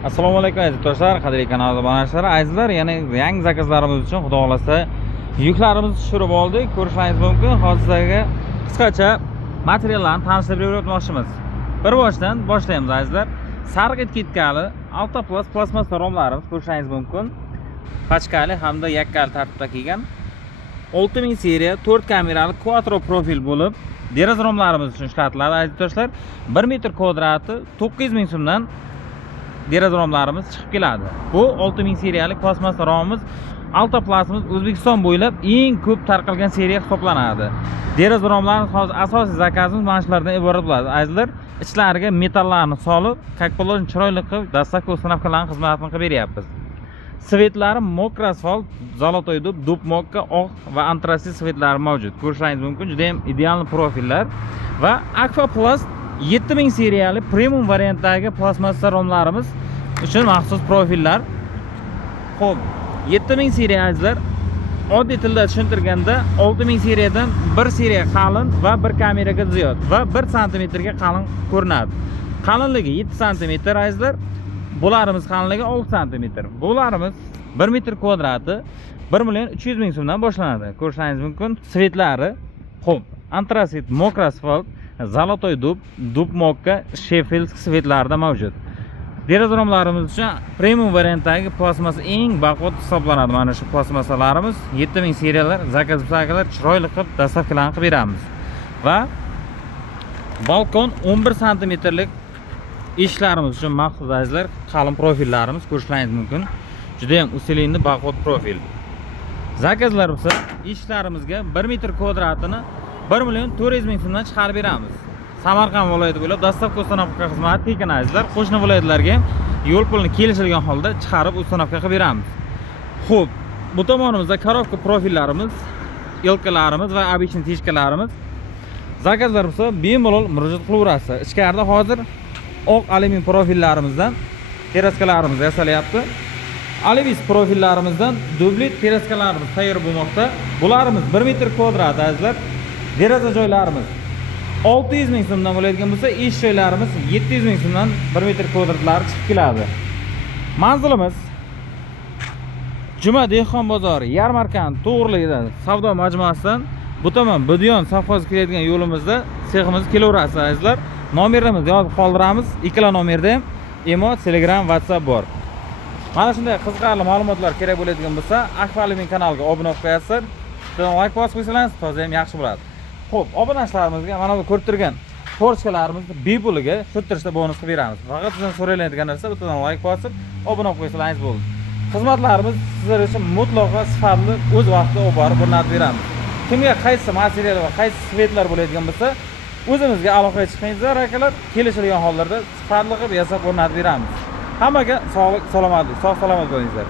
Assalomu alaykum aziz do'stlar, qadrli kanal tomoshabinlar, azizlar, yana yangi zakazlarimiz uchun xudo xolasa yuklarimizni tushirib oldik. Ko'rishingiz mumkin. Hozir sizlarga qisqacha materiallarni tanishtirib o'tmoqchimiz. Bir boshdan boshlaymiz azizlar. Sariq etiketali Altoplast plastmassa romlarimiz ko'rishingiz mumkin. Pachkali hamda yakkali tartibda kelgan 6000 seriya 4 kamerali quattro profil bo'lib, deraza romlarimiz uchun ishlatiladi aziz do'stlar. 1 metr kvadrati 9000 so'mdan deraza romlarimiz chiqib keladi. Bu 6000 seriyalik plastmassa romimiz. Altoplastimiz O'zbekiston bo'ylab eng ko'p tarqalgan seriya hisoblanadi. Deraza romlarimiz hozir asosiy zakazimiz mana shulardan iborat bo'ladi. Azizlar, ichlariga metallarni solib, как положено chiroyli qilib dastlabki uстановкаларning xizmatini qilib beryapmiz. Svetlari mokra asfalt, zolotoy dub, dub mokka, oq va antrasit svetlari mavjud. Ko'rishingiz mumkin, juda ham ideal profillar va Aquaplast 7000 seriyali premium variantdagi plastmassa romlarimiz uchun maxsus profillar. Xo'p, 7000 seriya azizlar, oddiy tilda tushuntirganda 6000 seriyadan 1 seriya qalin va 1 kameraga ziyod va 1 sm ga qalin ko'rinadi. Qalinligi 7 sm azizlar, bularimiz qalinligi 6 sm. Bularimiz 1 metr kvadrati 1.300.000 so'mdan boshlanadi. Ko'rishingiz mumkin. Svetlari xo'p, antrasit, mokra asfalt, zolotoy dub, dub mokka, Sheffield svetlarida mavjud. Deraza romlarimiz uchun premium variantdagi plastmassa eng baquvvat hisoblanadi. Mana shu plastmassalarimiz 7000 seriyalar, zakaz bisakilar chiroyli qilib dastavkalarni qilib beramiz. Va balkon 11 sm eshiklarimiz uchun maxsus azizlar, qalin profillarimiz ko'rishingiz mumkin. Juda ham usilinli baquvvat profil. Zakazlar bo'lsa, eshiklarimizga 1 metr kvadratini 1.400.000 so'mdan chiqarib beramiz. Samarqand viloyati bo'ylab dastlabki uстановка xizmati tekin azizlar. Qo'shni viloyatlarga ham yo'l pulini kelishilgan holda chiqarib uстановка qilib beramiz. Xo'p, bu tomonimizda коробка profillarimiz, yelkalarimiz va обычный teshkalarimiz. Zakazlar bo'lsa, bemalol murojaat qilaverasiz. Ichkarida hozir oq alyumin profillarimizdan teraskalarimiz yasalyapti. Alivis profillarimizdan dublit teraskalarimiz tayyor bo'lmoqda. Bularimiz 1 metr kvadrat azizlar. Deraza joylarimiz 600.000 so'mdan bo'ladigan bo'lsa, ish joylarimiz 700.000 so'mdan 1 metr kvadratlari chiqib keladi. Manzilimiz Juma dehqon bozori, yarmarkani to'g'riligida savdo majmuasidan bu tomon Budiyon safhozga keladigan yo'limizda seximiz kelaverasiz azizlar. Nomerimizni yozib qoldiramiz. Ikkala nomerda ham imo, Telegram, WhatsApp bor. Mana shunday qiziqarli ma'lumotlar kerak bo'ladigan bo'lsa, Akfalimin kanaliga obuna bo'lib qo'yasizlar. Like bosib qo'ysangiz toza ham yaxshi bo'ladi. Xo'p, obunachilarimizga mana bu ko'rib turgan Porschelarimizni bepuliga shutirishda bonus qilib beramiz. Faqat sizdan so'raydigan narsa bittadan like bosib, obuna bo'lib qo'ysangiz bo'ldi. Xizmatlarimiz sizlar uchun mutlaqo sifatli, o'z vaqtida olib borib o'rnatib beramiz. Kimga qaysi material va qaysi svetlar bo'ladigan bo'lsa, o'zimizga aloqaga chiqingizlar akalar, kelishilgan hollarda sifatli qilib yasab o'rnatib beramiz. Hammaga sog'lik, salomatlik, sog' salomat bo'lingizlar.